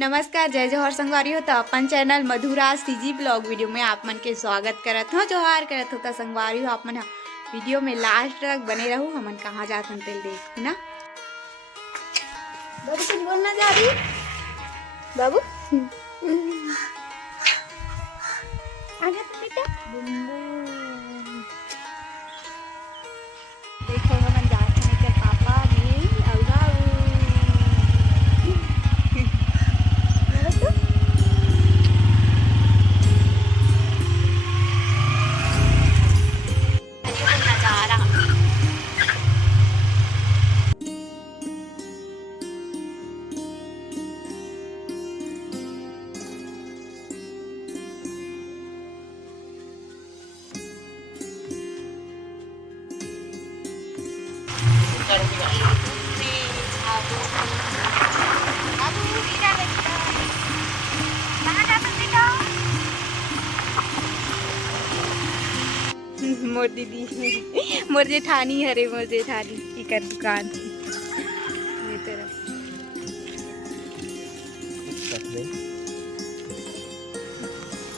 नमस्कार, जय जोहर संगवारी हो। तो अपन channel Madhuraj CG blog video में आप मन के स्वागत करत हो, जोहार करत हो। तो संगवारी हो, आप मन वीडियो में लास्ट तक बने रहो। हमन कहाँ जात हन तेल देख ना। बाबू कुछ बोलना जा रही बाबू आ गया तुम बेटा। देखो हमन जात हन के पापा भी और बाबू मोर दीदी मोर जेठानी हरे मोर जेठानी की कर दुकान ये तरह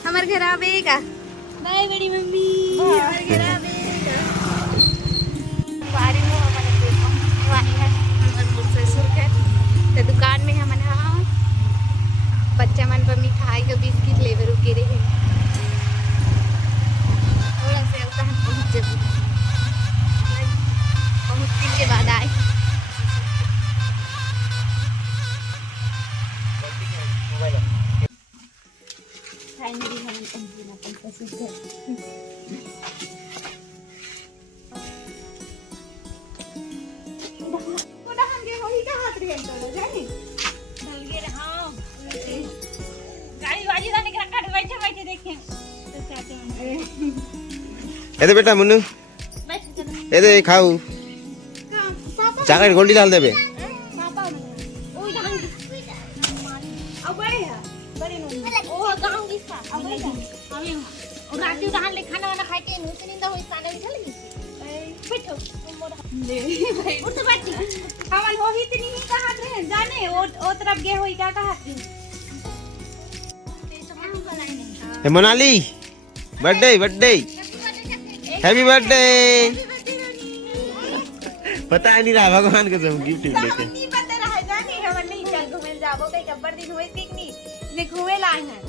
हमार घर आवेगा। बाय बड़ी मम्मी, हमार घर आवेगा। बारी में हमन देखो वाही है हमर ससुर के तो दुकान में हमन हां बच्चा मन पर मिठाई के बिस्किट लेवे रुके रहे। थोड़ा से उतना पहुंच जब बहुत दिन के बाद आए। फाइनली हमन पहुंचे ना अपन ससुर घर। ए बेटा मुन्नू ए दे खाऊ चाकलेट गोल्डी डाल देबे खाना वाना खाए के नुसे निंदा होई साने उठल गई बैठो उठ बैठी हमन हो ही इतनी ही कहा थे जाने ओ तरफ गे होई क्या कहा थी ए Monali birthday birthday happy birthday. पता नहीं रहा भगवान के सब गिफ्ट लेके नहीं पता रहा जाने हमन नहीं चल घूमे जाबो कई कब्बर दिन होई ठीक नहीं ने घूमे लाए हैं।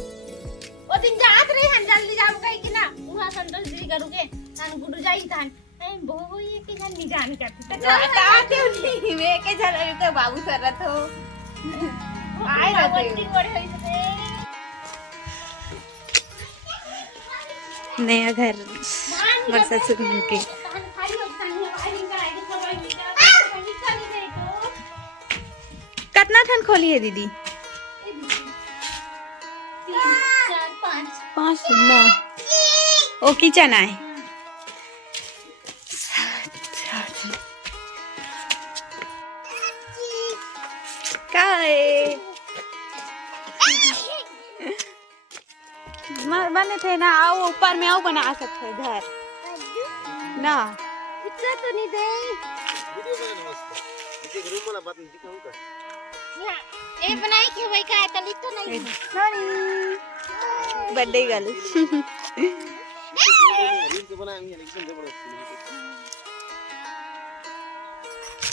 ओ दिन जात रहे हम जल्दी जाम कहीं कि ना वहां संतोष गिरी करूगे तान गुडू जाई तान ए बहु ये के जन नहीं जाने करते तो आते हो नहीं मैं के चल तो बाबू सरत हो आए रहते नया घर मोर ससुर के कितना ठन खोली है दीदी? 5 ना ओ किचन आए बने थे ना। आओ ऊपर में आओ बना सकते घर ना इतना तो नहीं दे वीडियो बना नमस्ते एक रूम वाला बात दिखाऊं का ए बनाई के भाई का तली तो नहीं सॉरी बर्थडे गर्ल रील के बनाया है एकदम जबरदस्त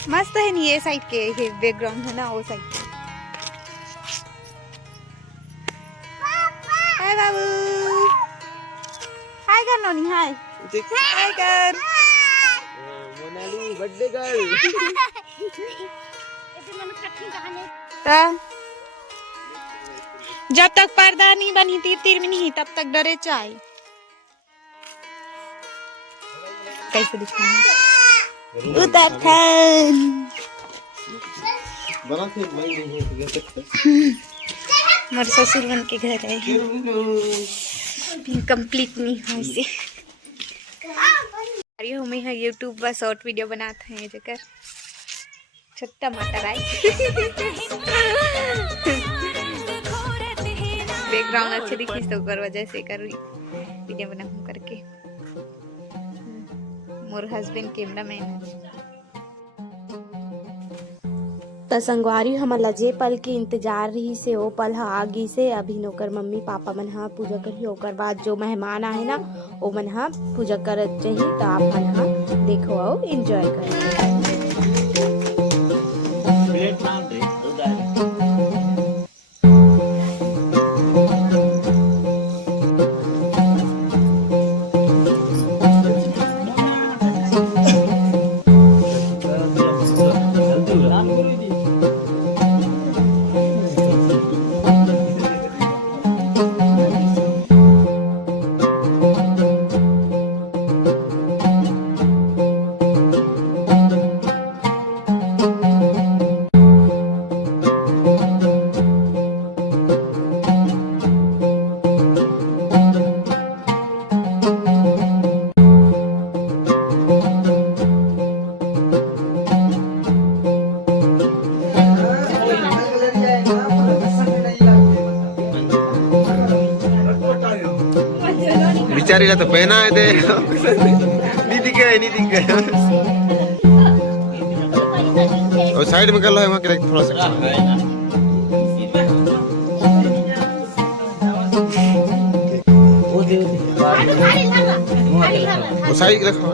मस्त है नहीं ये साइड के ये बैकग्राउंड है ना वो साइड। हाय बाबू हाय कर नोनी हाय हाय कर मोनाली बर्थडे गर्ल ऐसे मन कठिन कहानी ता जब तक पर्दा नहीं बनी तीर में नहीं तब तक डरे चाय कैसे दिखाऊं उत्तराखंड बना थे भाई नहीं है मोर ससुर बन के घर है कंप्लीट नहीं है इसे अरे हम यहाँ यूट्यूब पर शॉर्ट वीडियो बनाते हैं जकर छोटा मटर आई बैकग्राउंड अच्छे दिखी तो कर वजह से कर वीडियो बना करके मोर हस्बैंड कैमरामैन त संगवारी हमला जे पल के इंतजार रही से ओ पल ह आगी से अभी नोकर मम्मी पापा मन ह पूजा करही ओकर बाद जो मेहमान आए ना ओ मन ह पूजा करत जाही तो आप मन ह देखो और एंजॉय करो। बिचारीला तो पहना है दे नहीं दिखे और साइड में कर लो वहाँ के थोड़ा सा वो साइड रखो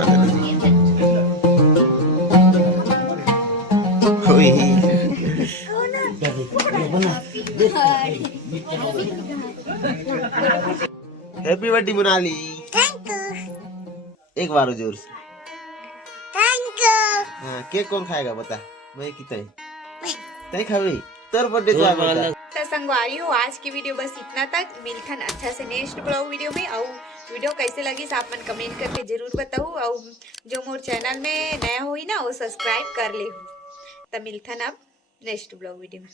happy birthday Monali. Thank you एक बार जोर से थैंक यू। हाँ केक कौन खाएगा बता मैं कितने तय खावे तोर बर्थडे तो आ तो संगवारी हो आज की वीडियो बस इतना तक। मिलथन अच्छा से नेक्स्ट ब्लॉग वीडियो में। और वीडियो कैसे लगी आप मन कमेंट करके जरूर बताओ। और जो मोर चैनल में नया होई ना वो सब्सक्राइब कर ले। तो मिलथन अब नेक्स्ट ब्लॉग वीडियो में।